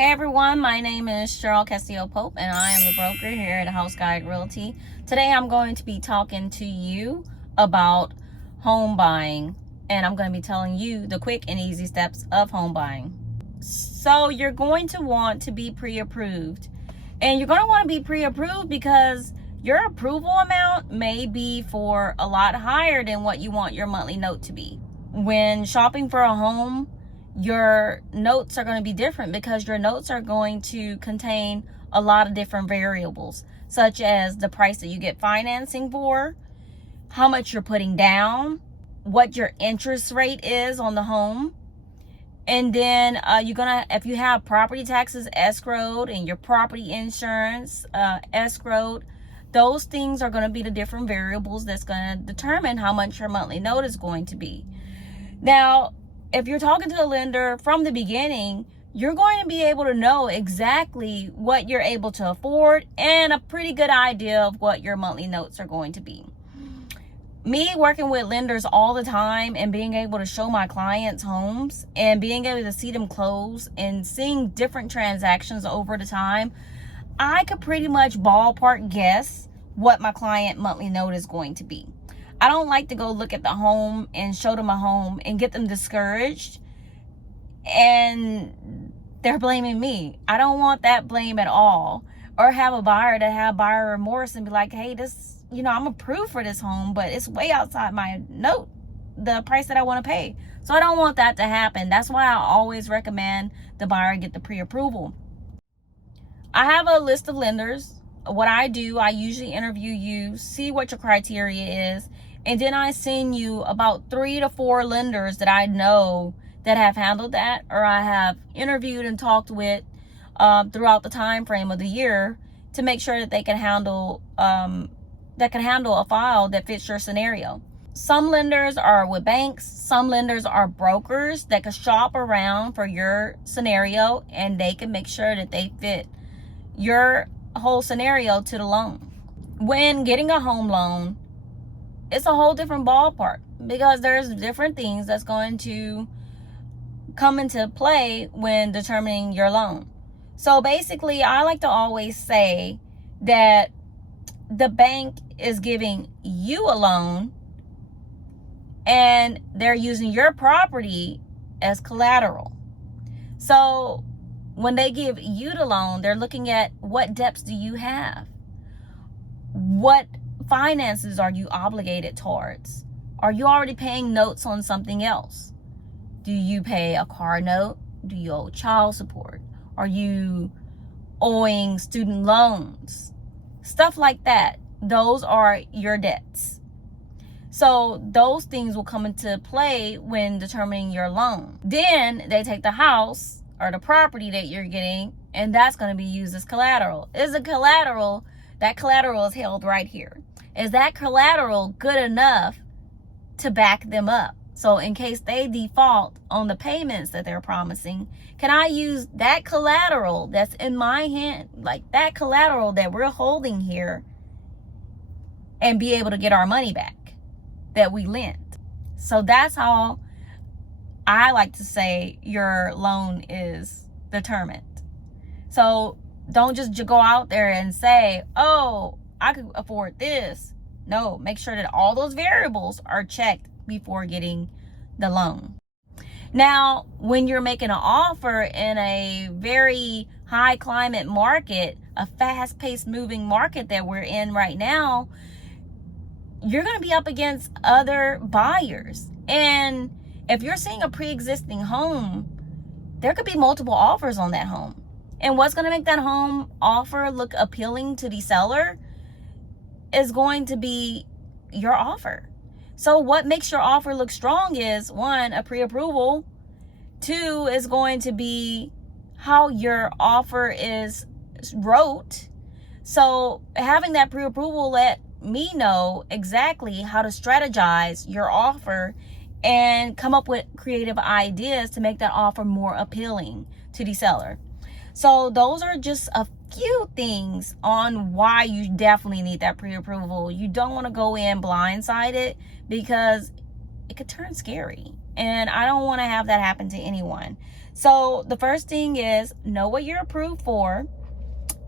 Hey everyone, my name is Cheryl Castillo-Pope and I am the broker here at House Guide Realty. Today I'm going to be talking to you about home buying, and I'm going to be telling you the quick and easy steps of home buying. So you're going to want to be pre-approved, and you're going to want to be pre-approved because your approval amount may be for a lot higher than what you want your monthly note to be. When shopping for a home, your notes are going to be different because your notes are going to contain a lot of different variables, such as the price that you get financing for, how much you're putting down, what your interest rate is on the home, and then if you have property taxes escrowed and your property insurance escrowed, those things are going to be the different variables that's going to determine how much your monthly note is going to be. Now, if you're talking to the lender from the beginning, you're going to be able to know exactly what you're able to afford and a pretty good idea of what your monthly notes are going to be. Me working with lenders all the time and being able to show my clients homes and being able to see them close and seeing different transactions over the time, I could pretty much ballpark guess what my client monthly note is going to be. I don't like to go look at the home and show them a home and get them discouraged and they're blaming me. I don't want that blame at all. Or have a buyer that have buyer remorse and be like, hey, this, I'm approved for this home, but it's way outside my note, the price that I want to pay. So I don't want that to happen. That's why I always recommend the buyer get the pre-approval. I have a list of lenders. What I do, I usually interview you, see what your criteria is, and then I send you about 3 to 4 lenders that I know that have handled that, or I have interviewed and talked with throughout the time frame of the year to make sure that they can handle a file that fits your scenario. Some lenders are with banks, some lenders are brokers that can shop around for your scenario and they can make sure that they fit your whole scenario to the loan. When getting a home loan, it's a whole different ballpark because there's different things that's going to come into play when determining your loan. So basically, I like to always say that the bank is giving you a loan and they're using your property as collateral. So when they give you the loan, they're looking at what debts do you have? What finances are you obligated towards? Are you already paying notes on something else? Do you pay a car note? Do you owe child support? Are you owing student loans? Stuff like that. Those are your debts. So those things will come into play when determining your loan. Then they take the house or the property that you're getting, and that's going to be used as collateral. Is a collateral, that collateral is held right here. Is that collateral good enough to back them up? So in case they default on the payments that they're promising, can I use that collateral that's in my hand, like that collateral that we're holding here, and be able to get our money back that we lent? So that's how I like to say your loan is determined. So don't just go out there and say, oh, I could afford this. No, make sure that all those variables are checked before getting the loan. Now, when you're making an offer in a very high climate market, a fast-paced moving market that we're in right now, you're going to be up against other buyers. And if you're seeing a pre-existing home, there could be multiple offers on that home. And what's going to make that home offer look appealing to the seller is going to be your offer. So what makes your offer look strong is, 1, a pre-approval. 2 is going to be how your offer is wrote. So having that pre-approval let me know exactly how to strategize your offer and come up with creative ideas to make that offer more appealing to the seller. So those are just a few things on why you definitely need that pre-approval. You don't want to go in blindsided because it could turn scary. And I don't want to have that happen to anyone. So the first thing is know what you're approved for.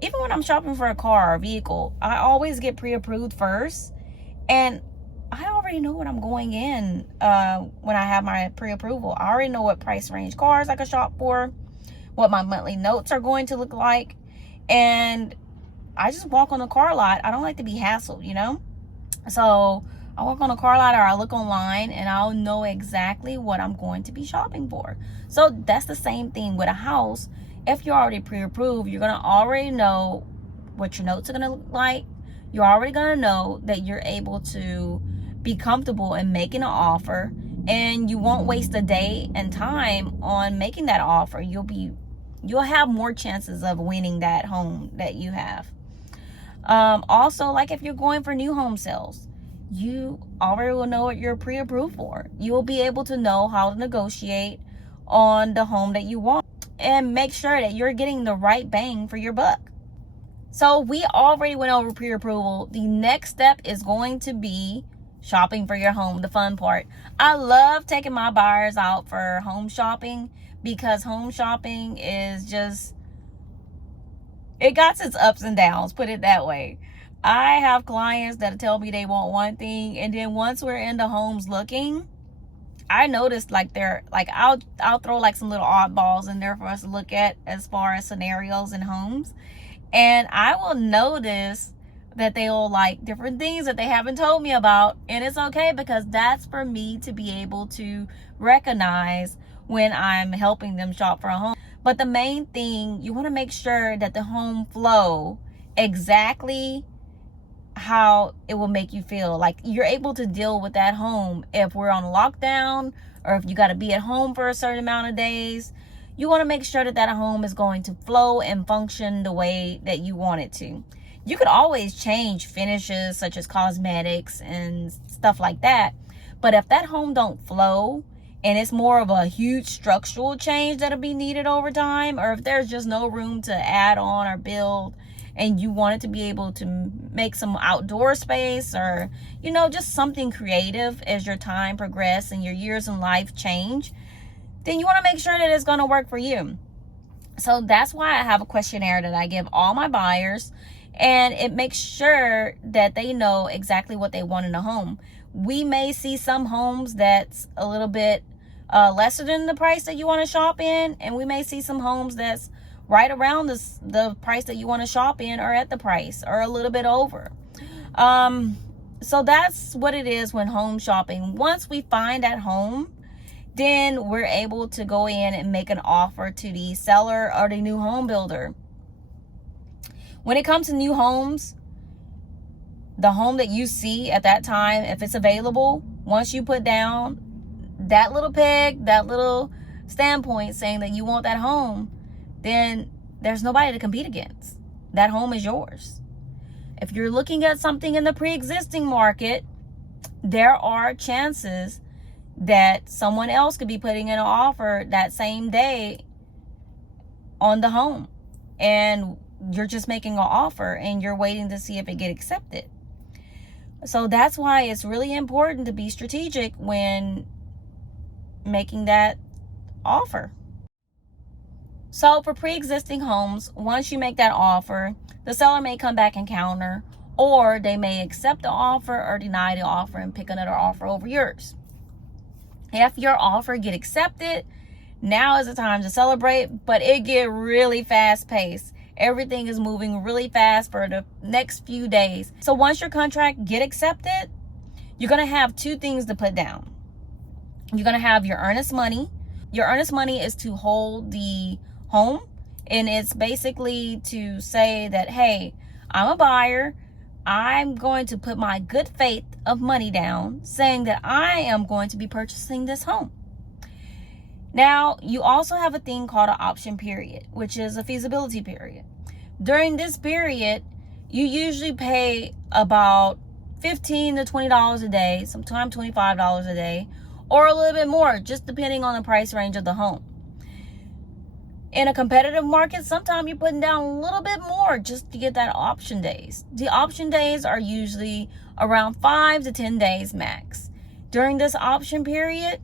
Even when I'm shopping for a car or vehicle, I always get pre-approved first. And I already know what I'm going in when I have my pre-approval. I already know what price range cars I can shop for, what my monthly notes are going to look like. And I just walk on the car lot. I don't like to be hassled, you know? So I walk on a car lot or I look online and I'll know exactly what I'm going to be shopping for. So that's the same thing with a house. If you're already pre-approved, you're going to already know what your notes are going to look like. You're already going to know that you're able to be comfortable in making an offer, and you won't waste a day and time on making that offer. You'll have more chances of winning that home that you have. Also, like if you're going for new home sales, you already will know what you're pre-approved for. You will be able to know how to negotiate on the home that you want and make sure that you're getting the right bang for your buck. So we already went over pre-approval. The next step is going to be shopping for your home, the fun part. I love taking my buyers out for home shopping because home shopping is just, it got its ups and downs, put it that way. I have clients that tell me they want one thing, and then once we're in the homes looking, I noticed like I'll throw like some little oddballs in there for us to look at as far as scenarios in homes. And I will notice that they'll like different things that they haven't told me about. And it's okay, because that's for me to be able to recognize when I'm helping them shop for a home. But the main thing, you want to make sure that the home flow exactly how it will make you feel. Like you're able to deal with that home if we're on lockdown, or if you got to be at home for a certain amount of days. You want to make sure that that home is going to flow and function the way that you want it to. You could always change finishes such as cosmetics and stuff like that. But if that home don't flow and it's more of a huge structural change that'll be needed over time, or if there's just no room to add on or build, and you want it to be able to make some outdoor space, or, you know, just something creative as your time progresses and your years in life change, then you want to make sure that it's going to work for you. So that's why I have a questionnaire that I give all my buyers, and it makes sure that they know exactly what they want in a home. We may see some homes that's a little bit lesser than the price that you want to shop in, and we may see some homes that's right around the price that you want to shop in, or at the price, or a little bit over. So that's what it is when home shopping. Once we find that home, then we're able to go in and make an offer to the seller or the new home builder. When it comes to new homes, the home that you see at that time, if it's available, once you put down that little peg, that little standpoint saying that you want that home, then there's nobody to compete against. That home is yours. If you're looking at something in the pre-existing market, there are chances that someone else could be putting in an offer that same day on the home, and you're just making an offer and you're waiting to see if it get accepted. So that's why it's really important to be strategic when making that offer. So for pre-existing homes, once you make that offer, the seller may come back and counter, or they may accept the offer or deny the offer and pick another offer over yours. If your offer get accepted, now is the time to celebrate, but it get really fast paced. Everything is moving really fast for the next few days. So once your contract get accepted, you're going to have two things to put down. You're going to have your earnest money. Your earnest money is to hold the home, and it's basically to say that, hey, I'm a buyer. I'm going to put my good faith of money down, saying that I am going to be purchasing this home. Now, you also have a thing called an option period, which is a feasibility period. During this period, you usually pay about $15 to $20 a day, sometimes $25 a day, or a little bit more, just depending on the price range of the home. In a competitive market, sometimes you're putting down a little bit more just to get that option days. The option days are usually around 5 to 10 days max. During this option period,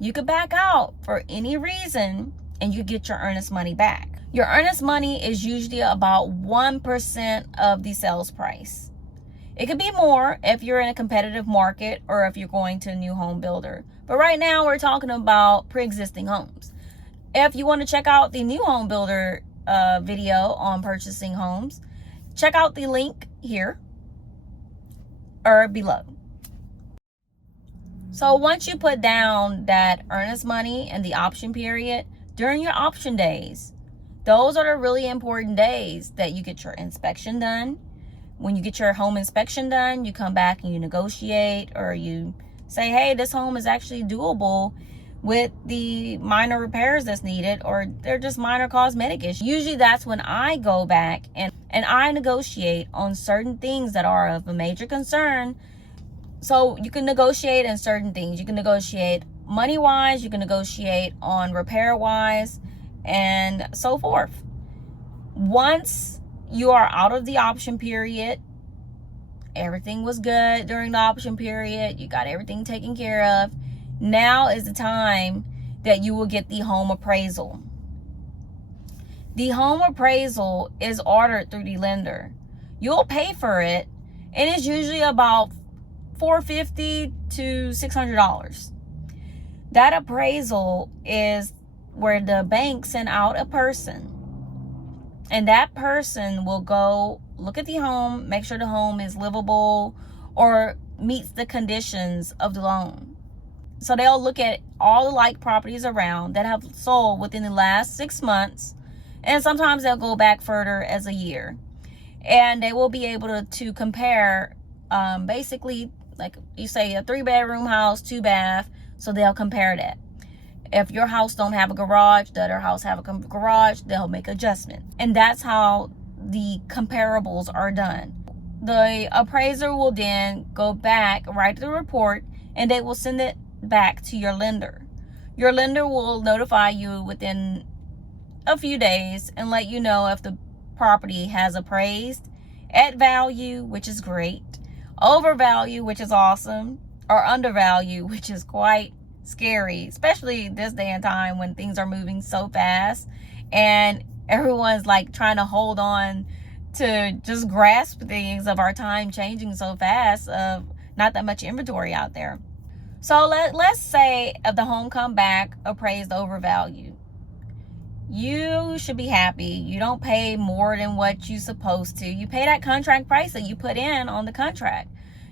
you could back out for any reason and you get your earnest money back. Your earnest money is usually about 1% of the sales price. It could be more if you're in a competitive market or if you're going to a new home builder. But right now we're talking about pre-existing homes. If you want to check out the new home builder video on purchasing homes, check out the link here or below. So once you put down that earnest money and the option period, during your option days, those are the really important days that you get your inspection done. When you get your home inspection done, you come back and you negotiate, or you say, hey, this home is actually doable with the minor repairs that's needed, or they're just minor cosmetic issues. Usually that's when I go back and I negotiate on certain things that are of a major concern. So you can negotiate in certain things. You can negotiate money-wise, you can negotiate on repair-wise, and so forth. Once you are out of the option period, everything was good during the option period, you got everything taken care of, now is the time that you will get the home appraisal. The home appraisal is ordered through the lender. You'll pay for it, and it's usually about $450 to $600. That appraisal is where the bank sent out a person, and that person will go look at the home, make sure the home is livable or meets the conditions of the loan. So they'll look at all the like properties around that have sold within the last 6 months, and sometimes they'll go back further as a year, and they will be able to compare basically, like you say, a 3-bedroom house, 2-bath, so they'll compare that. If your house don't have a garage, the other house have a garage, they'll make adjustment. And that's how the comparables are done. The appraiser will then go back, write the report, and they will send it back to your lender. Your lender will notify you within a few days and let you know if the property has appraised at value, which is great, overvalue, which is awesome, or undervalue, which is quite scary, especially this day and time when things are moving so fast and everyone's like trying to hold on to just grasp things of our time changing so fast, of not that much inventory out there. So let's say if the home come back appraised overvalued, you should be happy. You don't pay more than what you're supposed to. You pay that contract price that you put in on the contract.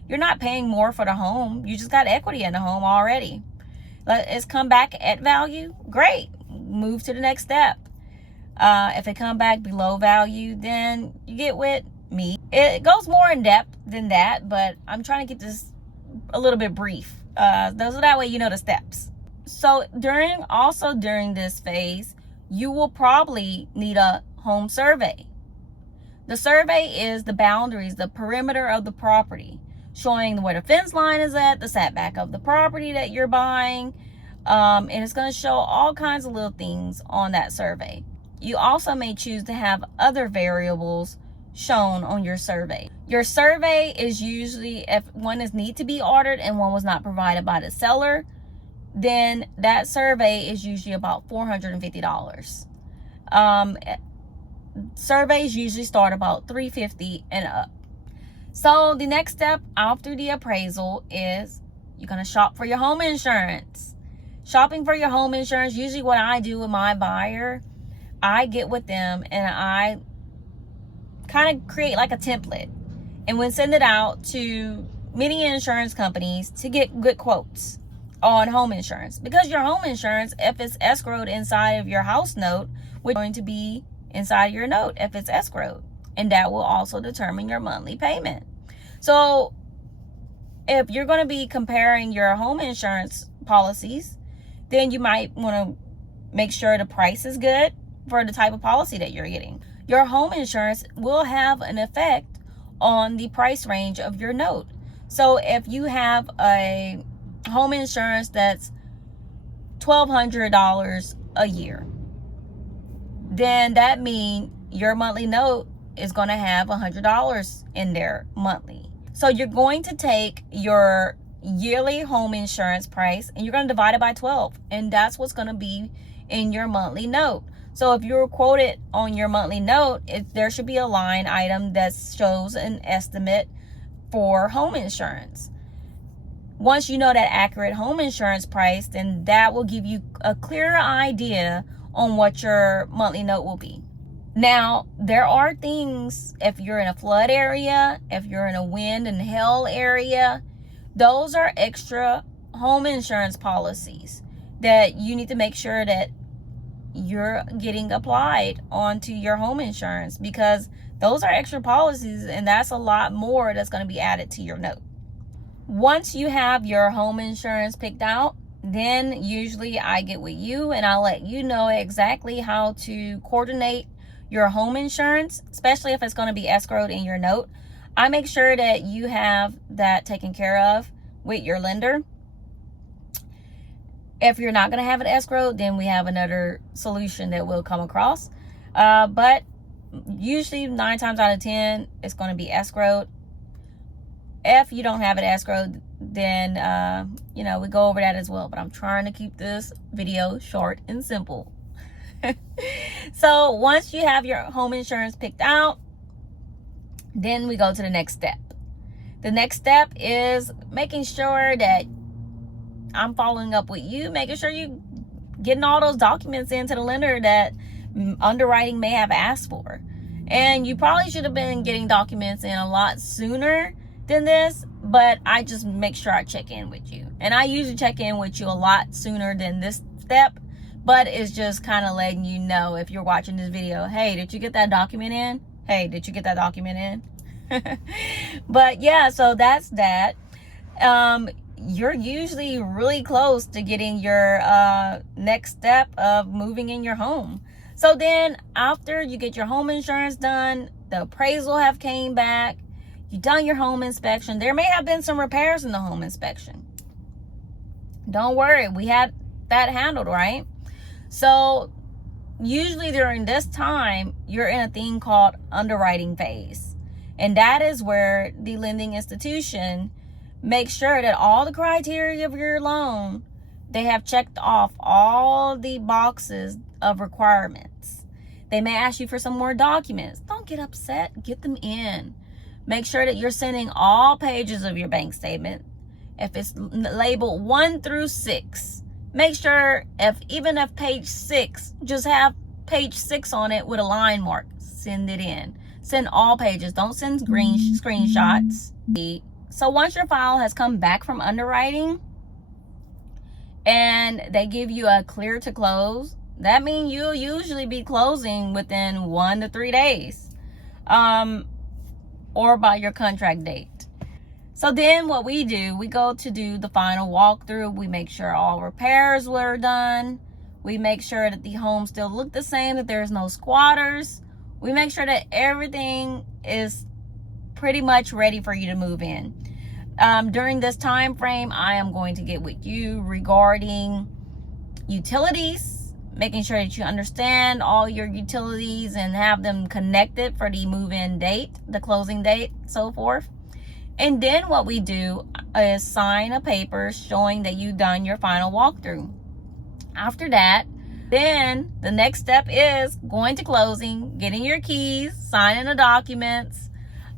You're not paying more for the home. You just got equity in the home already. It's come back at value, great. Move to the next step. If it come back below value, then you get with me. It goes more in depth than that, but I'm trying to get this a little bit brief. So that way you know the steps. So during this phase, you will probably need a home survey. The survey is the boundaries, the perimeter of the property, showing where the fence line is at, the setback of the property that you're buying, and it's going to show all kinds of little things on that survey. You also may choose to have other variables shown on your survey. Your survey is usually, if one is need to be ordered and one was not provided by the seller, then that survey is usually about $450. Surveys usually start about $350 and up. So the next step after the appraisal is you're going to shop for your home insurance. Shopping for your home insurance, usually what I do with my buyer, I get with them and I kind of create like a template and would send it out to many insurance companies to get good quotes on home insurance. Because your home insurance, if it's escrowed inside of your house note, is going to be inside your note if it's escrowed. And that will also determine your monthly payment. So if you're going to be comparing your home insurance policies, then you might want to make sure the price is good for the type of policy that you're getting. Your home insurance will have an effect on the price range of your note. So if you have a home insurance that's $1,200 a year, then that means your monthly note is going to have $100 in there monthly. So you're going to take your yearly home insurance price and you're going to divide it by 12, and that's what's going to be in your monthly note. So if you're quoted on your monthly note, there should be a line item that shows an estimate for home insurance. Once you know that accurate home insurance price, then that will give you a clearer idea on what your monthly note will be. Now, there are things, if you're in a flood area, if you're in a wind and hail area, those are extra home insurance policies that you need to make sure that you're getting applied onto your home insurance, because those are extra policies, and that's a lot more that's going to be added to your note. Once you have your home insurance picked out, then usually I get with you and I'll let you know exactly how to coordinate your home insurance, especially if it's going to be escrowed in your note. I make sure that you have that taken care of with your lender. If you're not going to have it escrowed, then we have another solution that we'll come across. But usually 9 times out of 10, it's going to be escrowed. If you don't have it escrowed, then, we go over that as well. But I'm trying to keep this video short and simple. So once you have your home insurance picked out, then we go to the next step. The next step is making sure that I'm following up with you, making sure you getting all those documents into the lender that underwriting may have asked for. And you probably should have been getting documents in a lot sooner than this, but I just make sure I check in with you. And I usually check in with you a lot sooner than this step, but it's just kind of letting you know, if you're watching this video, hey, did you get that document in? Hey, did you get that document in? But yeah, so that's that. You're usually really close to getting your next step of moving in your home. So then after you get your home insurance done, the appraisal have came back, you've done your home inspection. There may have been some repairs in the home inspection. Don't worry, we had that handled, right? So usually during this time, you're in a thing called underwriting phase. And that is where the lending institution makes sure that all the criteria of your loan, they have checked off all the boxes of requirements. They may ask you for some more documents. Don't get upset. Get them in. Make sure that you're sending all pages of your bank statement. If it's labeled 1 through 6, make sure even if page 6, just have page 6 on it with a line mark. Send it in. Send all pages. Don't send screenshots. So once your file has come back from underwriting and they give you a clear to close, that means you'll usually be closing within 1 to 3 days, or by your contract date. So then what we do, we go to do the final walkthrough. We make sure all repairs were done. We make sure that the home still look the same, that there's no squatters. We make sure that everything is pretty much ready for you to move in. During this time frame, I am going to get with you regarding utilities, making sure that you understand all your utilities and have them connected for the move-in date, the closing date, so forth. And then what we do is sign a paper showing that you've done your final walkthrough. After that, then the next step is going to closing, getting your keys, signing the documents.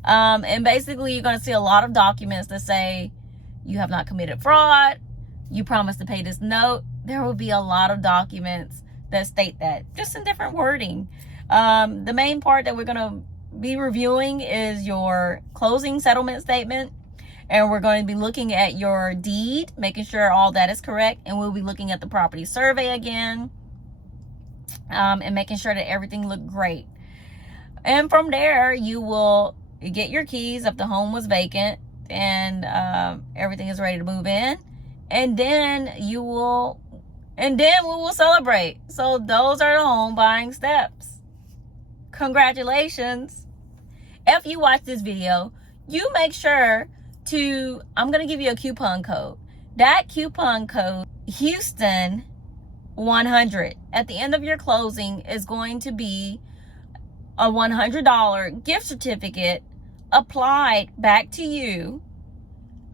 And basically, you're going to see a lot of documents that say you have not committed fraud, you promised to pay this note. There will be a lot of documents that state that, just in different wording. The main part that we're going to be reviewing is your closing settlement statement. And we're going to be looking at your deed, making sure all that is correct. And we'll be looking at the property survey again, and making sure that everything looked great. And from there, you will get your keys if the home was vacant and everything is ready to move in. And then we will celebrate. So those are the home buying steps. Congratulations. If you watch this video, you make sure I'm going to give you a coupon code. That coupon code, Houston 100, at the end of your closing is going to be a $100 gift certificate applied back to you,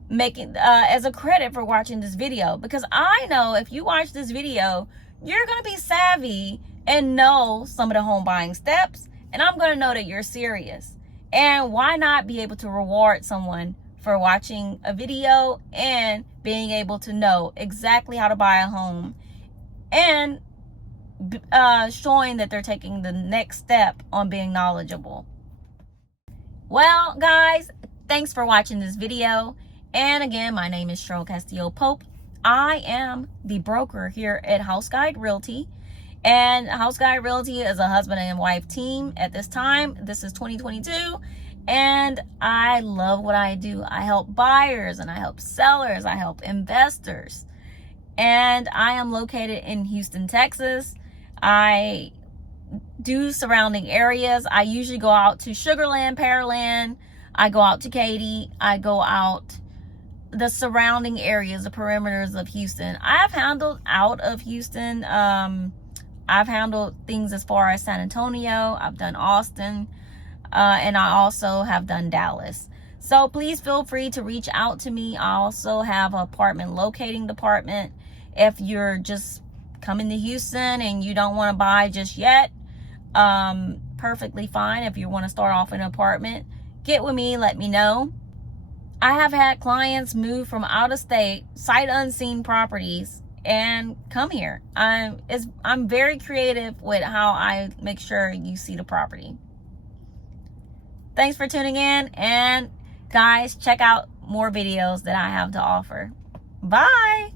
making as a credit for watching this video. Because I know if you watch this video, you're going to be savvy and know some of the home buying steps, and I'm going to know that you're serious. And why not be able to reward someone for watching a video and being able to know exactly how to buy a home, and showing that they're taking the next step on being knowledgeable. Well, guys, thanks for watching this video. And again, my name is Cheryl Castillo-Pope. I am the broker here at House Guide Realty. And House Guide Realty is a husband and wife team at this time. This is 2022. And I love what I do. I help buyers and I help sellers. I help investors. And I am located in Houston, Texas. I do surrounding areas. I usually go out to Sugarland, Pearland. I go out to Katy. I go out the surrounding areas, the perimeters of Houston. I've handled out of Houston. I've handled things as far as San Antonio. I've done Austin. And I also have done Dallas. So please feel free to reach out to me. I also have an apartment locating department. If you're just coming to Houston and you don't want to buy just yet, perfectly fine. If you want to start off in an apartment, get with me, let me know. I have had clients move from out of state, sight unseen properties, and come here. I'm very creative with how I make sure you see the property. Thanks for tuning in, and guys, check out more videos that I have to offer. Bye.